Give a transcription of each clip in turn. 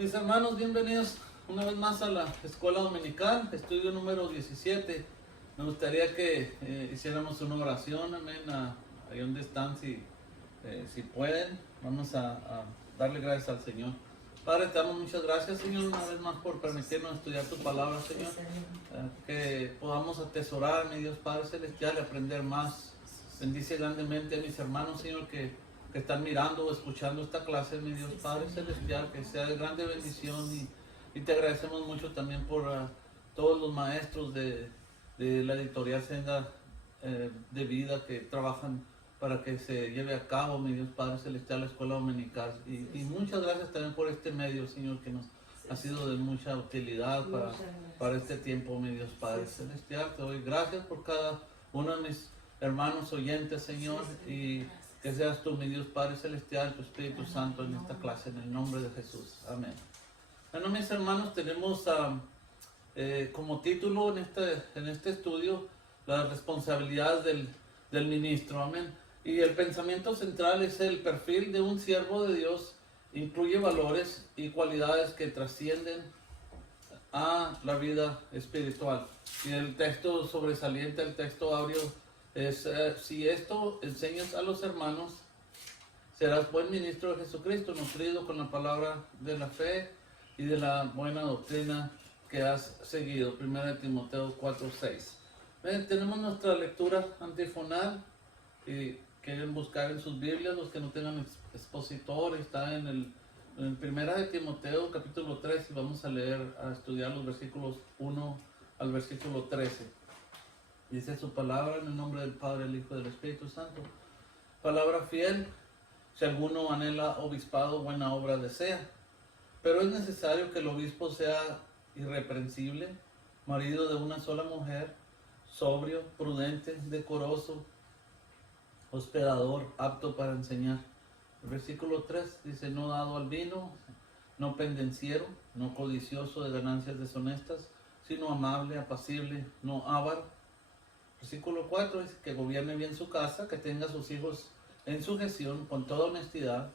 Mis hermanos, bienvenidos una vez más a la escuela dominical, estudio número 17. Me gustaría que hiciéramos una oración, amén, ahí donde están, si pueden. Vamos a darle gracias al Señor. Padre, te damos muchas gracias, Señor, una vez más por permitirnos estudiar tu palabra, Señor. Que podamos atesorar, mi Dios Padre Celestial, y aprender más. Bendice grandemente a mis hermanos, Señor, que están mirando o escuchando esta clase, mi Dios Padre Celestial, que sea de grande bendición. Y te agradecemos mucho también por todos los maestros de la editorial Senda de Vida que trabajan para que se lleve a cabo, mi Dios Padre Celestial, la escuela dominical. Y muchas gracias también por este medio, Señor, que nos ha sido de mucha utilidad para este tiempo, mi Dios Padre Celestial. Te doy gracias por cada uno de mis hermanos oyentes, Señor, y que seas tú, mi Dios Padre Celestial, tu Espíritu Santo en esta clase, en el nombre de Jesús. Amén. Bueno, mis hermanos, tenemos como título en este estudio las responsabilidades del ministro. Amén. Y el pensamiento central es el perfil de un siervo de Dios. Incluye valores y cualidades que trascienden a la vida espiritual. Y el texto sobresaliente, el texto áureo, es si esto enseñas a los hermanos, serás buen ministro de Jesucristo, nutrido con la palabra de la fe y de la buena doctrina que has seguido. 1 Timoteo 4:6. Tenemos nuestra lectura antifonal. Y quieren buscar en sus Biblias, los que no tengan expositor, está en 1 Timoteo capítulo 3, y vamos a estudiar los versículos 1 al versículo 13. Dice su palabra en el nombre del Padre, el Hijo y del Espíritu Santo. Palabra fiel: si alguno anhela obispado, buena obra desea. Pero es necesario que el obispo sea irreprensible, marido de una sola mujer, sobrio, prudente, decoroso, hospedador, apto para enseñar. El versículo 3 dice: no dado al vino, no pendenciero, no codicioso de ganancias deshonestas, sino amable, apacible, no avaro. Versículo 4 dice: que gobierne bien su casa, que tenga a sus hijos en sujeción con toda honestidad.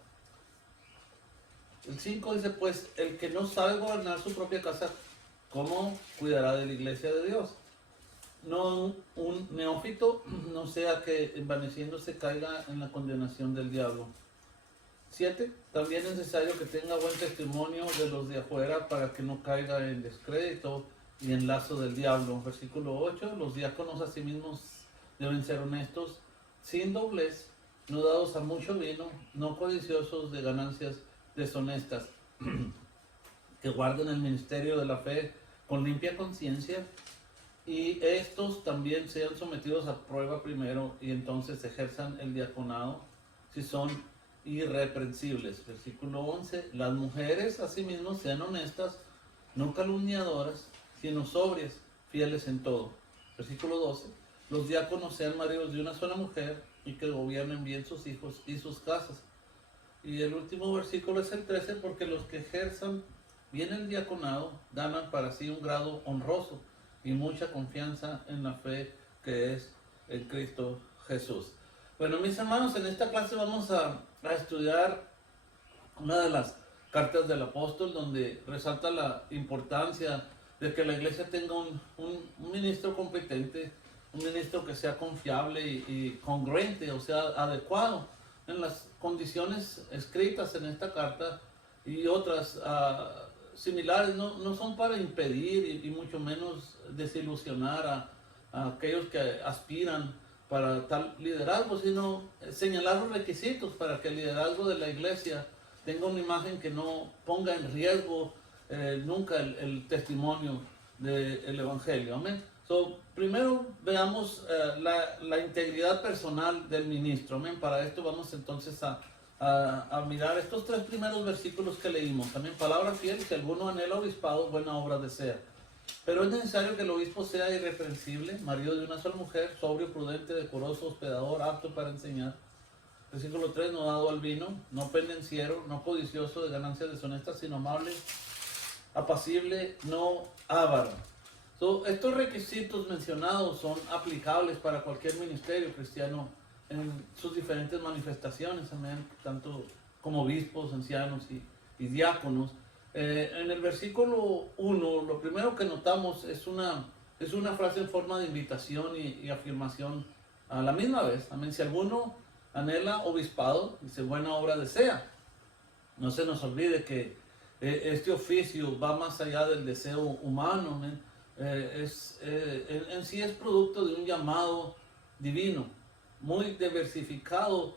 El 5 dice: pues el que no sabe gobernar su propia casa, ¿cómo cuidará de la iglesia de Dios? No un neófito, no sea que envaneciéndose caiga en la condenación del diablo. 7. También es necesario que tenga buen testimonio de los de afuera, para que no caiga en descrédito y en lazo del diablo. Versículo 8. Los diáconos asimismo deben ser honestos, sin doblez, no dados a mucho vino, no codiciosos de ganancias deshonestas, que guarden el ministerio de la fe con limpia conciencia. Y estos también sean sometidos a prueba primero, y entonces ejerzan el diaconado si son irreprensibles. Versículo 11. Las mujeres asimismo sean honestas, no calumniadoras, sino sobrias, fieles en todo. Versículo 12. Los diáconos sean maridos de una sola mujer, y que gobiernen bien sus hijos y sus casas. Y el último versículo es el 13. Porque los que ejerzan bien el diaconado ganan para sí un grado honroso y mucha confianza en la fe que es en Cristo Jesús. Bueno, mis hermanos, en esta clase vamos a estudiar una de las cartas del apóstol, donde resalta la importancia de que la iglesia tenga un ministro competente, un ministro que sea confiable y congruente, o sea, adecuado en las condiciones escritas en esta carta, y otras similares. No son para impedir y mucho menos desilusionar a aquellos que aspiran para tal liderazgo, sino señalar los requisitos para que el liderazgo de la iglesia tenga una imagen que no ponga en riesgo nunca el testimonio del evangelio. Amén. Primero veamos la integridad personal del ministro. Amén. Para esto vamos entonces a mirar estos 3 primeros versículos que leímos. También palabra fiel: si alguno anhela obispado, buena obra desea. Pero es necesario que el obispo sea irreprensible, marido de una sola mujer, sobrio, prudente, decoroso, hospedador, apto para enseñar. Versículo 3: no dado al vino, no pendenciero, no codicioso de ganancias deshonestas, sino amable, apacible, no avaro. Estos requisitos mencionados son aplicables para cualquier ministerio cristiano en sus diferentes manifestaciones, amén, tanto como obispos, ancianos y diáconos. En el versículo 1, lo primero que notamos es una frase en forma de invitación y afirmación a la misma vez. Amén. Si alguno anhela obispado, dice, buena obra desea. No se nos olvide que este oficio va más allá del deseo humano. Amén. En sí es producto de un llamado divino, muy diversificado,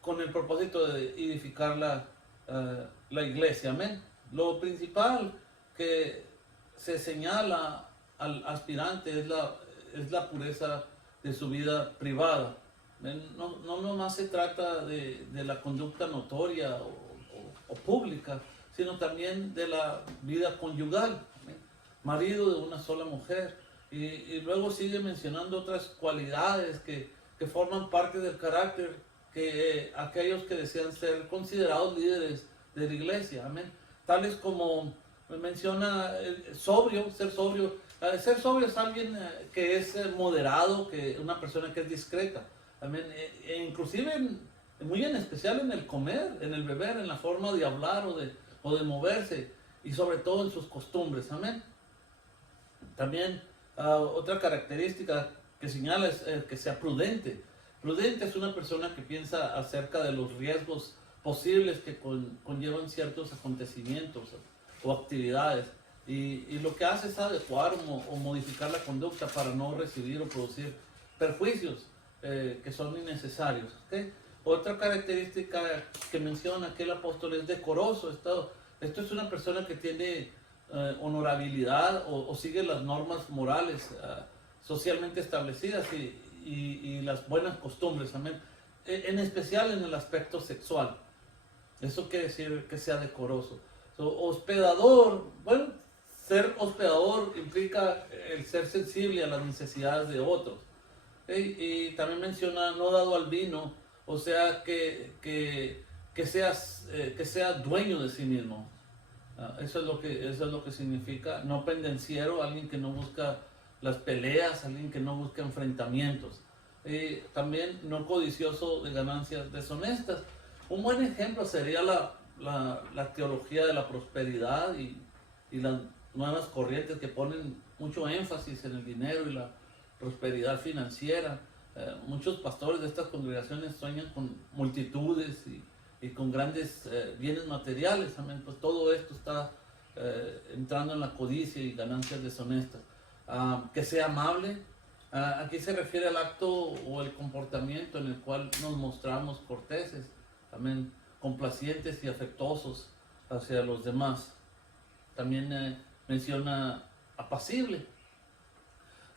con el propósito de edificar la iglesia. Amén. Lo principal que se señala al aspirante es la pureza de su vida privada. No nomás se trata de la conducta notoria o pública, sino también de la vida conyugal. ¿Amén? Marido de una sola mujer. Y luego sigue mencionando otras cualidades que forman parte del carácter que aquellos que desean ser considerados líderes de la iglesia. Amén. Tales como menciona sobrio, ser sobrio. Ser sobrio es alguien que es moderado, una persona que es discreta. Amén. Inclusive, muy en especial en el comer, en el beber, en la forma de hablar o de moverse, y sobre todo en sus costumbres. Amén. También otra característica que señala es que sea prudente. Prudente es una persona que piensa acerca de los riesgos posibles que conllevan ciertos acontecimientos o actividades, y lo que hace es adecuar o modificar la conducta para no recibir o producir perjuicios que son innecesarios. ¿Okay? Otra característica que menciona aquí el apóstol es decoroso. Esto es una persona que tiene honorabilidad o sigue las normas morales socialmente establecidas y las buenas costumbres. Amén. En especial en el aspecto sexual. Eso quiere decir que sea decoroso. Hospedador, bueno, ser hospedador implica el ser sensible a las necesidades de otros. Y también menciona no dado al vino, o sea que sea dueño de sí mismo. Eso es lo que significa. No pendenciero, alguien que no busca las peleas, alguien que no busca enfrentamientos. También no codicioso de ganancias deshonestas. Un buen ejemplo sería la teología de la prosperidad y las nuevas corrientes que ponen mucho énfasis en el dinero y la prosperidad financiera. Muchos pastores de estas congregaciones sueñan con multitudes y con grandes bienes materiales. Amén. Pues todo esto está entrando en la codicia y ganancias deshonestas. Que sea amable. Aquí se refiere al acto o el comportamiento en el cual nos mostramos corteses, amén, complacientes y afectuosos hacia los demás. También menciona apacible.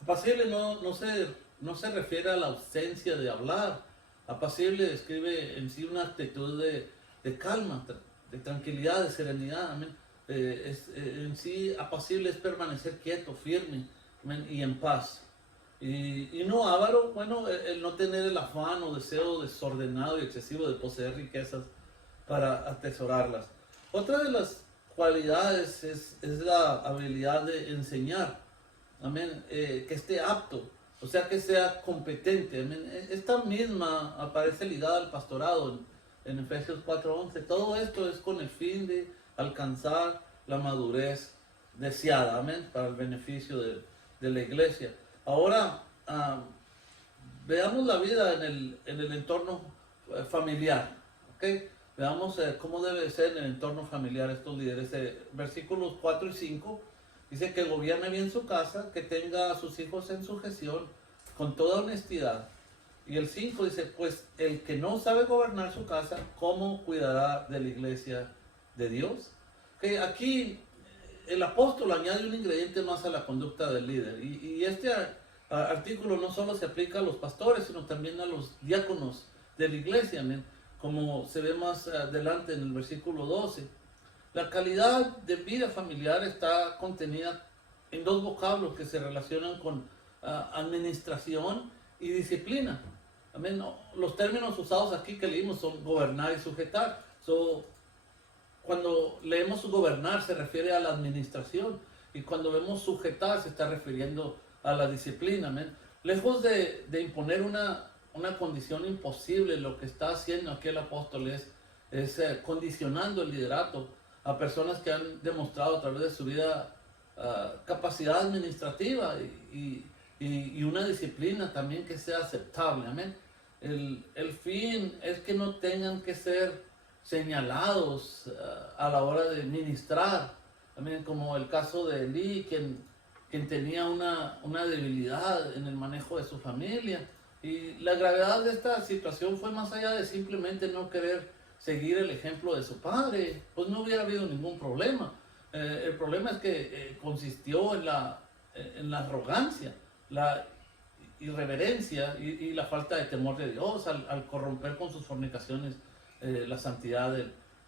Apacible no se refiere a la ausencia de hablar. Apacible describe en sí una actitud de calma, de tranquilidad, de serenidad. Amén. En sí, apacible es permanecer quieto, firme, amén, y en paz. Y no avaro, bueno, el no tener el afán o deseo desordenado y excesivo de poseer riquezas para atesorarlas. Otra de las cualidades es la habilidad de enseñar, amén, que esté apto, o sea, que sea competente. Amén. Esta misma aparece ligada al pastorado en Efesios 4:11. Todo esto es con el fin de alcanzar la madurez deseada, amén, para el beneficio de la iglesia. Ahora, veamos la vida en el entorno familiar, ¿ok? Veamos cómo debe ser en el entorno familiar estos líderes. Versículos 4 y 5 dice que gobierne bien su casa, que tenga a sus hijos en sujeción con toda honestidad. Y el 5 dice, pues el que no sabe gobernar su casa, ¿cómo cuidará de la iglesia de Dios? Okay, aquí el apóstol añade un ingrediente más a la conducta del líder. Y este artículo no solo se aplica a los pastores, sino también a los diáconos de la iglesia, amén, como se ve más adelante en el versículo 12. La calidad de vida familiar está contenida en dos vocablos que se relacionan con administración y disciplina. Amén. Los términos usados aquí que leímos son gobernar y sujetar. Cuando leemos gobernar se refiere a la administración, y cuando vemos sujetar se está refiriendo a la disciplina. Amén. Lejos de imponer una condición imposible, lo que está haciendo aquí el apóstol es condicionando el liderato a personas que han demostrado a través de su vida capacidad administrativa y una disciplina también que sea aceptable, amén. El fin es que no tengan que ser señalados a la hora de ministrar, amén, como el caso de Elí, quien tenía una debilidad en el manejo de su familia. Y la gravedad de esta situación fue más allá de simplemente no querer seguir el ejemplo de su padre, pues no hubiera habido ningún problema. El problema es que consistió en la arrogancia, la irreverencia y la falta de temor de Dios al corromper con sus fornicaciones la santidad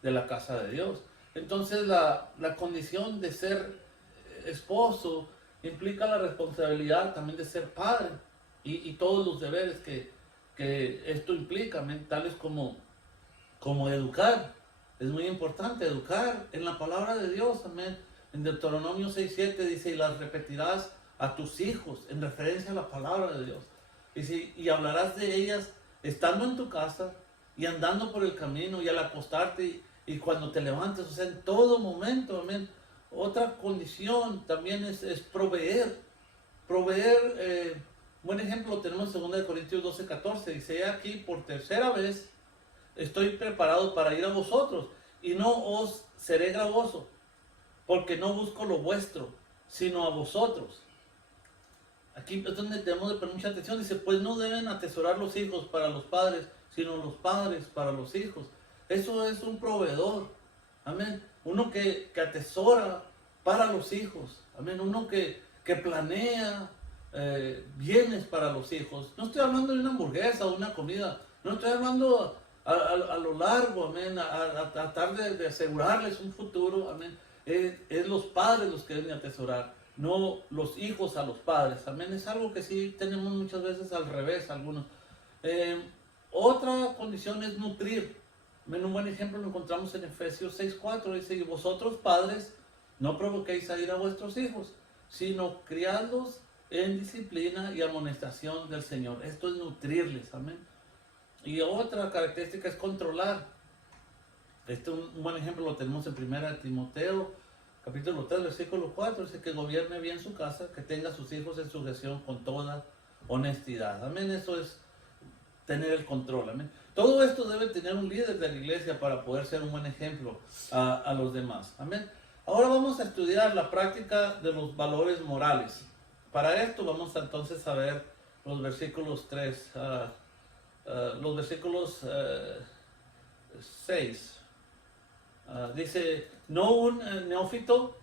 de la casa de Dios. Entonces la condición de ser esposo implica la responsabilidad también de ser padre y todos los deberes que esto implica, tales como educar. Es muy importante educar en la palabra de Dios, amén. En Deuteronomio 6:7 dice, y las repetirás a tus hijos, en referencia a la palabra de Dios. Y hablarás de ellas estando en tu casa y andando por el camino y al acostarte y cuando te levantes, o sea, en todo momento, amén. Otra condición también es proveer. Buen ejemplo tenemos en 2 Corintios 12:14, dice, aquí por tercera vez estoy preparado para ir a vosotros y no os seré gravoso, porque no busco lo vuestro, sino a vosotros. Aquí es donde tenemos de poner mucha atención. Dice, pues no deben atesorar los hijos para los padres, sino los padres para los hijos. Eso es un proveedor. Amén. Uno que atesora para los hijos. Amén. Uno que planea bienes para los hijos. No estoy hablando de una hamburguesa o una comida. No estoy hablando a lo largo. Amén. A tratar de asegurarles un futuro. Amén. Es los padres los que deben atesorar, no los hijos a los padres. Amén. Es algo que sí tenemos muchas veces al revés, algunos. Otra condición es nutrir. Amén. Un buen ejemplo lo encontramos en Efesios 6:4. Dice, y vosotros padres, no provoquéis a ir a vuestros hijos, sino criadlos en disciplina y amonestación del Señor. Esto es nutrirles. Amén. Y otra característica es controlar. Un buen ejemplo lo tenemos en 1 Timoteo, capítulo 3, versículo 4. Dice que gobierne bien su casa, que tenga a sus hijos en sujeción con toda honestidad. Amén. Eso es tener el control. Amén. Todo esto debe tener un líder de la iglesia para poder ser un buen ejemplo a los demás. Amén. Ahora vamos a estudiar la práctica de los valores morales. Para esto vamos entonces a ver los versículos 3, los versículos 6. Dice, no un neófito,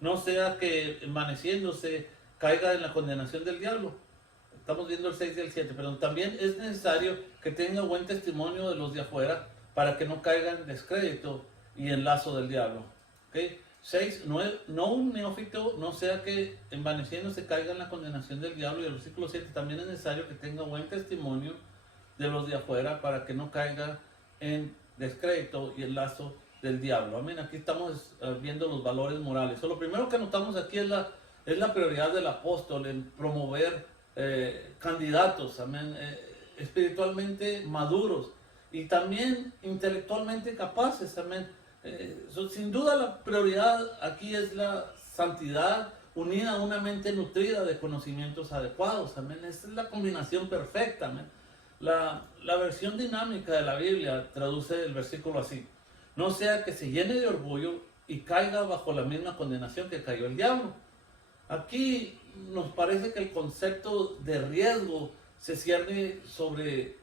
no sea que envaneciéndose caiga en la condenación del diablo. Estamos viendo el 6 y el 7, pero también es necesario que tenga buen testimonio de los de afuera para que no caiga en descrédito y en lazo del diablo. ¿Okay? 6, no un neófito, no sea que envaneciéndose caiga en la condenación del diablo. Y el versículo 7, también es necesario que tenga buen testimonio de los de afuera para que no caiga en descrédito y el lazo del diablo. Amén. Aquí estamos viendo los valores morales. Lo primero que notamos aquí es la prioridad del apóstol en promover candidatos, amén, espiritualmente maduros y también intelectualmente capaces. Amén. Sin duda la prioridad aquí es la santidad unida a una mente nutrida de conocimientos adecuados. Amén. Esa es la combinación perfecta. Amén. La versión dinámica de la Biblia traduce el versículo así: no sea que se llene de orgullo y caiga bajo la misma condenación que cayó el diablo. Aquí nos parece que el concepto de riesgo se cierne sobre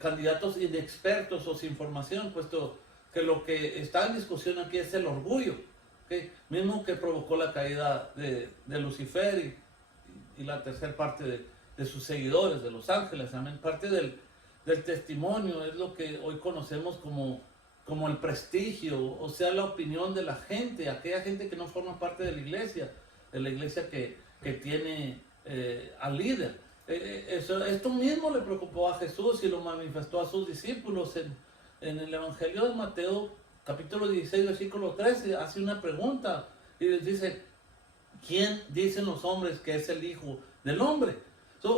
candidatos inexpertos o sin formación, puesto que lo que está en discusión aquí es el orgullo, ¿okay? Mismo que provocó la caída de Lucifer y la tercera parte de sus seguidores, de los ángeles. Amén. Parte del testimonio es lo que hoy conocemos como el prestigio, o sea, la opinión de la gente, aquella gente que no forma parte de la iglesia que tiene al líder. Esto mismo le preocupó a Jesús y lo manifestó a sus discípulos en el Evangelio de Mateo, capítulo 16, versículo 13, hace una pregunta y les dice, ¿quién dicen los hombres que es el Hijo del Hombre?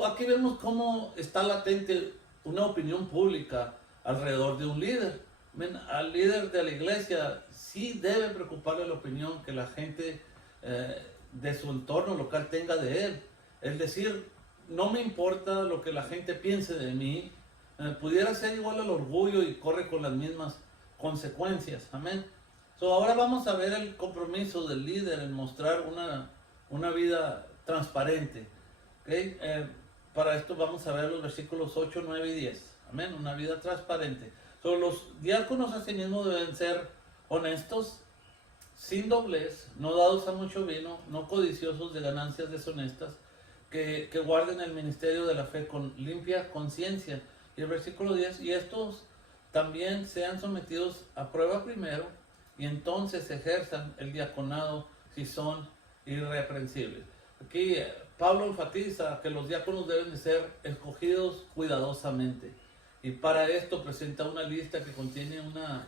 Aquí vemos cómo está latente una opinión pública alrededor de un líder. Al líder de la iglesia sí debe preocuparle la opinión que la gente de su entorno local tenga de él. Es decir, no me importa lo que la gente piense de mí, pudiera ser igual al orgullo y corre con las mismas consecuencias. Amén. Ahora vamos a ver el compromiso del líder en mostrar una vida transparente. ¿Okay? Para esto vamos a ver los versículos 8, 9 y 10. Amén. Una vida transparente. Los diáconos asimismo deben ser honestos, sin doblez, no dados a mucho vino, no codiciosos de ganancias deshonestas, que guarden el ministerio de la fe con limpia conciencia. Y el versículo 10, y estos también sean sometidos a prueba primero, y entonces ejerzan el diaconado si son irreprensibles. Aquí Pablo enfatiza que los diáconos deben de ser escogidos cuidadosamente. Y para esto presenta una lista que contiene una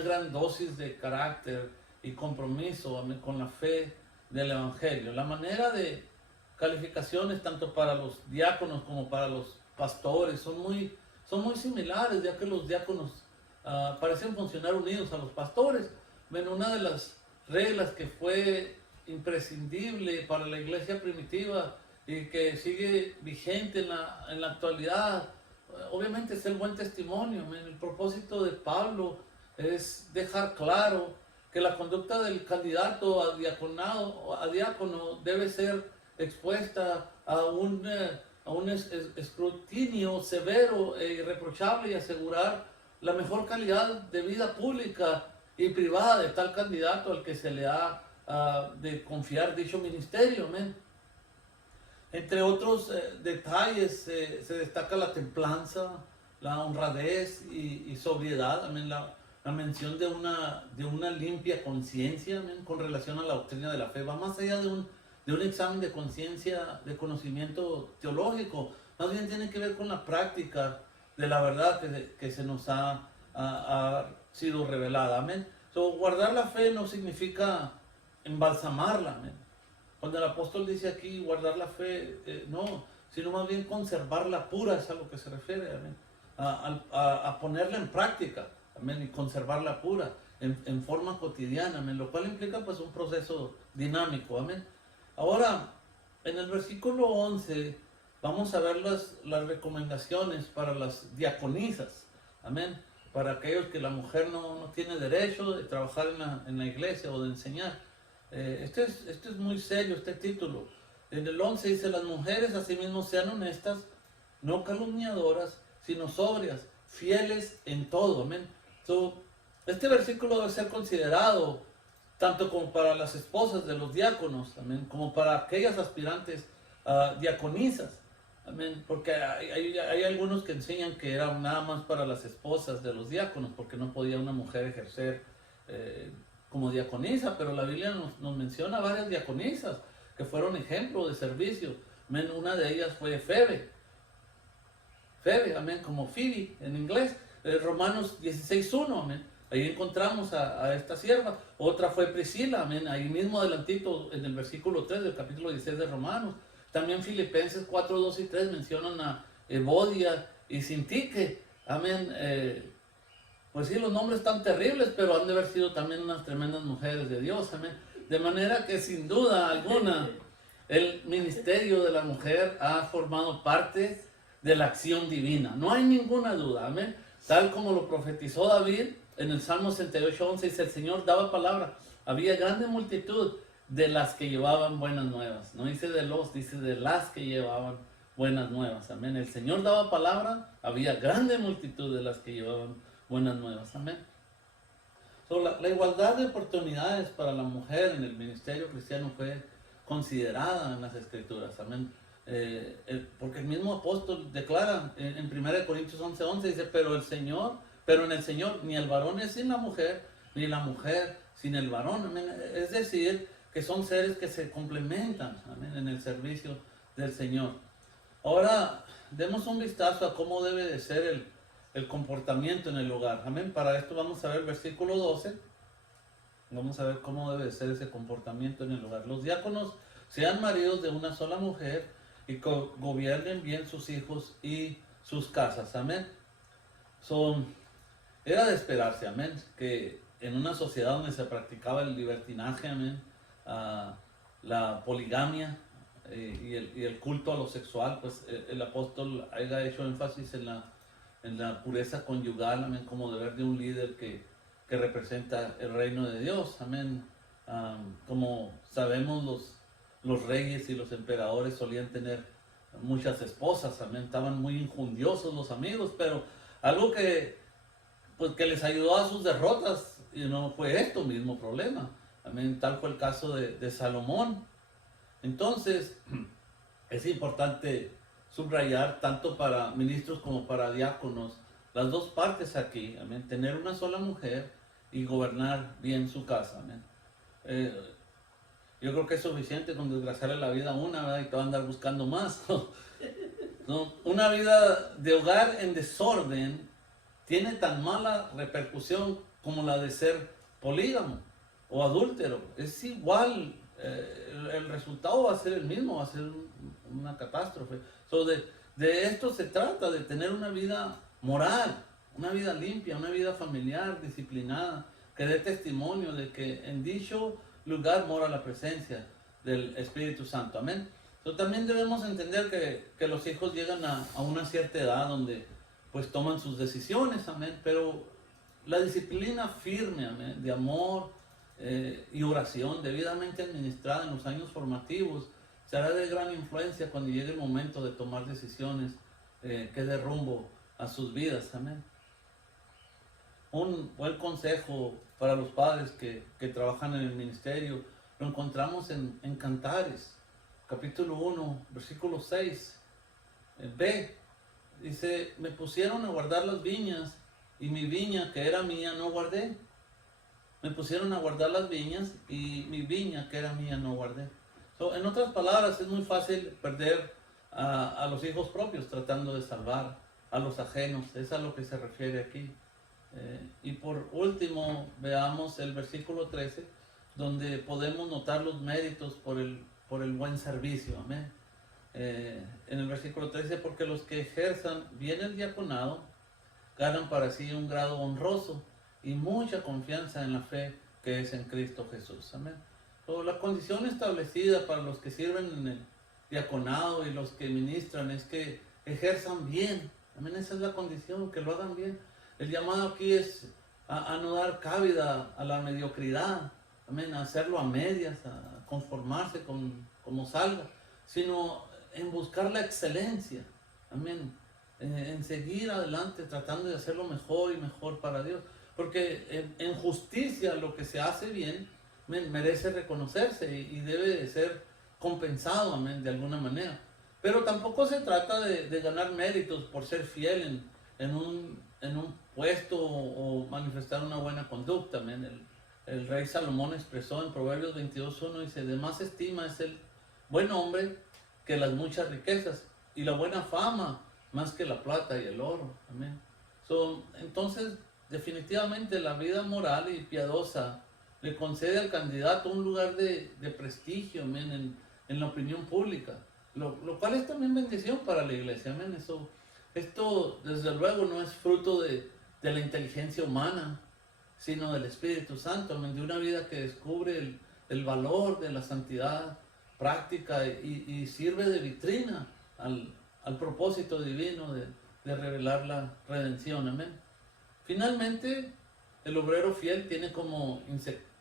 gran dosis de carácter y compromiso con la fe del Evangelio. La manera de calificaciones tanto para los diáconos como para los pastores son muy similares, ya que los diáconos parecen funcionar unidos a los pastores. Una de las reglas que fue imprescindible para la iglesia primitiva y que sigue vigente en la actualidad, obviamente es el buen testimonio. El propósito de Pablo es dejar claro que la conducta del candidato a diácono debe ser expuesta a un escrutinio severo e irreprochable y asegurar la mejor calidad de vida pública y privada de tal candidato al que se le ha de confiar dicho ministerio. Entre otros detalles se destaca la templanza, la honradez y sobriedad, la mención de una limpia conciencia con relación a la doctrina de la fe. Va más allá de un examen de conciencia, de conocimiento teológico, más bien tiene que ver con la práctica de la verdad que se nos ha sido revelada. Amén. Guardar la fe no significa embalsamarla. Amén. Cuando el apóstol dice aquí guardar la fe, no, sino más bien conservarla pura, es a lo que se refiere. Amén. A ponerla en práctica. Amén. Y conservarla pura en forma cotidiana. Amén. Lo cual implica pues un proceso dinámico. Amén. Ahora, en el versículo 11, vamos a ver las recomendaciones para las diaconisas. Amén. Para aquellos que la mujer no tiene derecho de trabajar en la iglesia o de enseñar. Este es muy serio, este título. En el 11 dice, las mujeres asimismo sean honestas, no calumniadoras, sino sobrias, fieles en todo. Amén. Este versículo debe ser considerado tanto como para las esposas de los diáconos, amén, como para aquellas aspirantes diaconisas. Amén. Porque hay algunos que enseñan que era nada más para las esposas de los diáconos, porque no podía una mujer ejercer como diaconisa, pero la Biblia nos menciona varias diaconisas que fueron ejemplo de servicio. Amén. Una de ellas fue Febe, amén, como Phoebe en inglés. Romanos 16:1, amén. Ahí encontramos a esta sierva. Otra fue Priscila, amén. Ahí mismo adelantito en el versículo 3 del capítulo 16 de Romanos. También Filipenses 4, 2 y 3 mencionan a Evodia y Sintique, amén. Pues sí, los nombres están terribles, pero han de haber sido también unas tremendas mujeres de Dios, amén. De manera que sin duda alguna el ministerio de la mujer ha formado parte de la acción divina. No hay ninguna duda, amén. Tal como lo profetizó David en el Salmo 68:11, dice, el Señor daba palabra. Había grande multitud de las que llevaban buenas nuevas. No dice dice de las que llevaban buenas nuevas. Amén. El Señor daba palabra, había grande multitud de las que llevaban buenas nuevas. Amén. La igualdad de oportunidades para la mujer en el ministerio cristiano fue considerada en las Escrituras. Amén. Porque el mismo apóstol declara en 1 Corintios 11:11, dice, pero en el Señor ni el varón es sin la mujer, ni la mujer sin el varón. Amén. Es decir, que son seres que se complementan, amén, en el servicio del Señor. Ahora, demos un vistazo a cómo debe de ser el comportamiento en el hogar. Amén. Para esto vamos a ver el versículo 12. Vamos a ver cómo debe de ser ese comportamiento en el hogar. Los diáconos sean maridos de una sola mujer y gobiernen bien sus hijos y sus casas. Amén. era de esperarse, amén, que en una sociedad donde se practicaba el libertinaje, amén, la poligamia y el culto a lo sexual, pues el apóstol haya hecho énfasis en la pureza conyugal, amén, como deber de un líder que representa el reino de Dios, amén. Como sabemos, los reyes y los emperadores solían tener muchas esposas, amén, estaban muy injundiosos los amigos, pero algo pues, que les ayudó a sus derrotas, y no fue esto mismo problema, amén, tal fue el caso de Salomón. Entonces, es importante subrayar tanto para ministros como para diáconos las dos partes aquí, amén, tener una sola mujer y gobernar bien su casa, amén. Yo creo que es suficiente con desgraciarle la vida a una, ¿verdad? Y te va a andar buscando más. ¿No? Una vida de hogar en desorden tiene tan mala repercusión como la de ser polígamo o adúltero. Es igual, el resultado va a ser el mismo, va a ser una catástrofe. De esto se trata, de tener una vida moral, una vida limpia, una vida familiar, disciplinada, que dé testimonio de que en dicho lugar mora la presencia del Espíritu Santo. Amén. También debemos entender que los hijos llegan a una cierta edad donde pues toman sus decisiones, amén, pero la disciplina firme, amén, de amor y oración debidamente administrada en los años formativos será de gran influencia cuando llegue el momento de tomar decisiones que dé rumbo a sus vidas, amén. Un buen consejo para los padres que trabajan en el ministerio lo encontramos en Cantares, capítulo 1, versículo 6, B. Dice, me pusieron a guardar las viñas y mi viña que era mía no guardé. Me pusieron a guardar las viñas y mi viña que era mía no guardé. En otras palabras, es muy fácil perder a los hijos propios tratando de salvar a los ajenos. Es a lo que se refiere aquí. Y por último, veamos el versículo 13, donde podemos notar los méritos por el buen servicio. Amén. En el versículo 13, porque los que ejerzan bien el diaconado ganan para sí un grado honroso y mucha confianza en la fe que es en Cristo Jesús. Amén. La condición establecida para los que sirven en el diaconado y los que ministran es que ejerzan bien. Amén. Esa es la condición, que lo hagan bien. El llamado aquí es a no dar cabida a la mediocridad, amén, a hacerlo a medias, a conformarse como salga, sino en buscar la excelencia, amén, en seguir adelante tratando de hacerlo mejor y mejor para Dios, porque en justicia lo que se hace bien merece reconocerse y debe de ser compensado, amén, de alguna manera. Pero tampoco se trata de ganar méritos por ser fiel en un puesto o manifestar una buena conducta. Amén. El rey Salomón expresó en Proverbios 22:1, dice, de más estima es el buen hombre que las muchas riquezas y la buena fama más que la plata y el oro. Amén. Entonces, definitivamente la vida moral y piadosa le concede al candidato un lugar de prestigio, amén, en la opinión pública, lo cual es también bendición para la iglesia. Amén. Esto desde luego no es fruto de la inteligencia humana, sino del Espíritu Santo, amén, de una vida que descubre el valor de la santidad práctica y sirve de vitrina al propósito divino de revelar la redención. Amén. Finalmente, el obrero fiel tiene como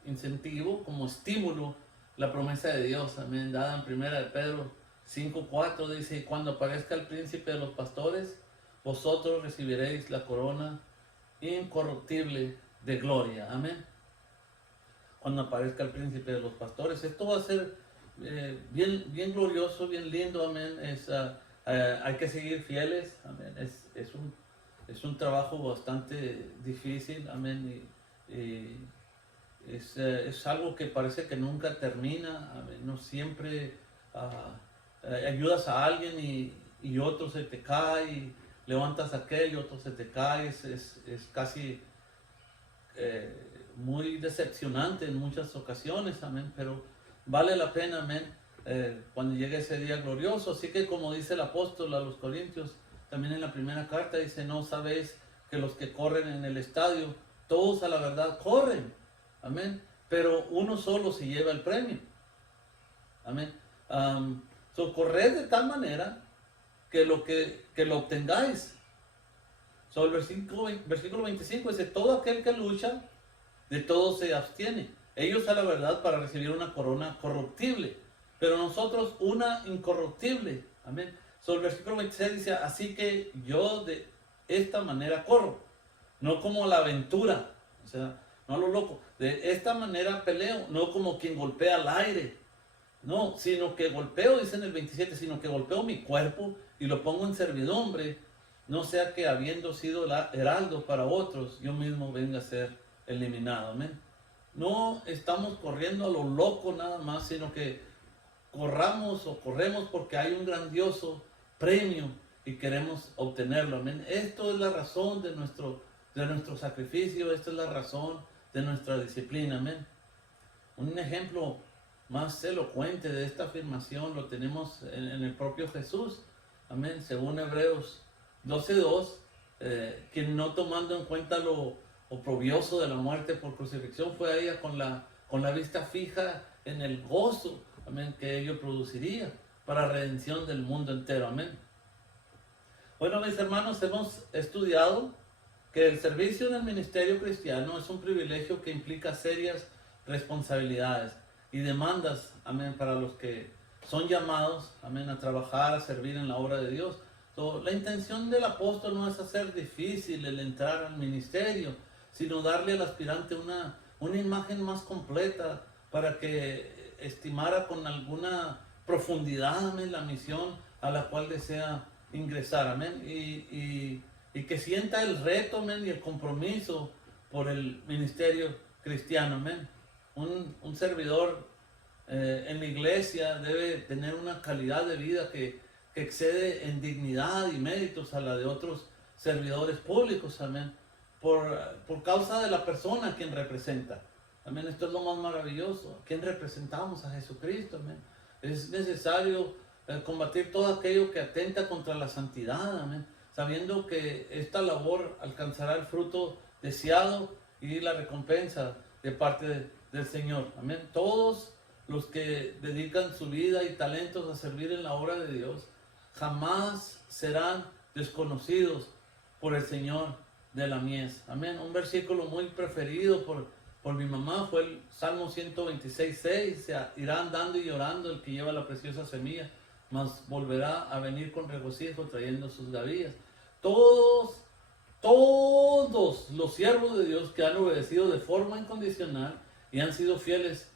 incentivo, como estímulo, la promesa de Dios, amén, dada en 1 de Pedro 5:4, dice, cuando aparezca el príncipe de los pastores, vosotros recibiréis la corona incorruptible de gloria. Amén. Cuando aparezca el príncipe de los pastores, esto va a ser bien glorioso, bien lindo. Amén. Hay que seguir fieles. Amén. Es un trabajo bastante difícil. Amén. Y es algo que parece que nunca termina. Amén. No siempre ayudas a alguien y otro se te cae, y levantas aquel y otro se te cae. Es casi muy decepcionante en muchas ocasiones, amén, pero vale la pena, amén, cuando llegue ese día glorioso. Así que, como dice el apóstol a los Corintios, también en la primera carta dice, no sabéis que los que corren en el estadio, todos a la verdad corren, amén, pero uno solo se lleva el premio, amén. Corred de tal manera que lo obtengáis. El versículo 25 dice, todo aquel que lucha, de todo se abstiene. Ellos a la verdad para recibir una corona corruptible, pero nosotros una incorruptible. Amén. El versículo 26 dice, así que yo de esta manera corro, no como la aventura, o sea, no a lo loco, de esta manera peleo, no como quien golpea al aire, no, sino que golpeo, dice en el 27, sino que golpeo mi cuerpo y lo pongo en servidumbre, no sea que habiendo sido heraldo para otros, yo mismo venga a ser eliminado. Amén. No estamos corriendo a lo loco nada más, sino que corremos porque hay un grandioso premio y queremos obtenerlo. Amén. Esto es la razón de nuestro sacrificio, esta es la razón de nuestra disciplina. Amén. Un ejemplo más elocuente de esta afirmación lo tenemos en el propio Jesús. Amén. Según Hebreos 12:2, quien no tomando en cuenta lo oprobioso de la muerte por crucifixión fue a ella con la vista fija en el gozo, amén, que ello produciría para redención del mundo entero. Amén. Bueno, mis hermanos, hemos estudiado que el servicio en el ministerio cristiano es un privilegio que implica serias responsabilidades y demandas, amén, para los que son llamados, amén, a trabajar, a servir en la obra de Dios. La intención del apóstol no es hacer difícil el entrar al ministerio, sino darle al aspirante una imagen más completa para que estimara con alguna profundidad, amén, la misión a la cual desea ingresar, amén, y que sienta el reto, amén, y el compromiso por el ministerio cristiano, amén. Un servidor en la iglesia debe tener una calidad de vida que excede en dignidad y méritos a la de otros servidores públicos, amén, por causa de la persona a quien representa. Amén, esto es lo más maravilloso. ¿A quién representamos? A Jesucristo, amén. Es necesario combatir todo aquello que atenta contra la santidad, amén, sabiendo que esta labor alcanzará el fruto deseado y la recompensa de parte del Señor, amén. Todos los que dedican su vida y talentos a servir en la obra de Dios jamás serán desconocidos por el Señor de la mies. Amén. Un versículo muy preferido por mi mamá fue el Salmo 126:6. Se irá andando y llorando el que lleva la preciosa semilla, mas volverá a venir con regocijo trayendo sus gavillas. Todos los siervos de Dios que han obedecido de forma incondicional y han sido fieles,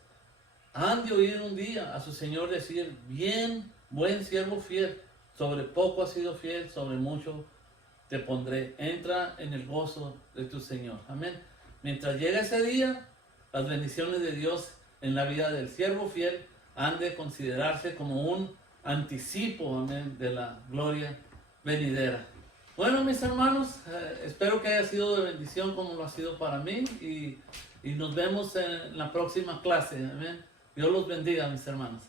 han de oír un día a su Señor decir, bien, buen siervo fiel, sobre poco has sido fiel, sobre mucho te pondré. Entra en el gozo de tu Señor. Amén. Mientras llega ese día, las bendiciones de Dios en la vida del siervo fiel han de considerarse como un anticipo, amén, de la gloria venidera. Bueno, mis hermanos, espero que haya sido de bendición como lo ha sido para mí y nos vemos en la próxima clase. Amén. Dios los bendiga, mis hermanos.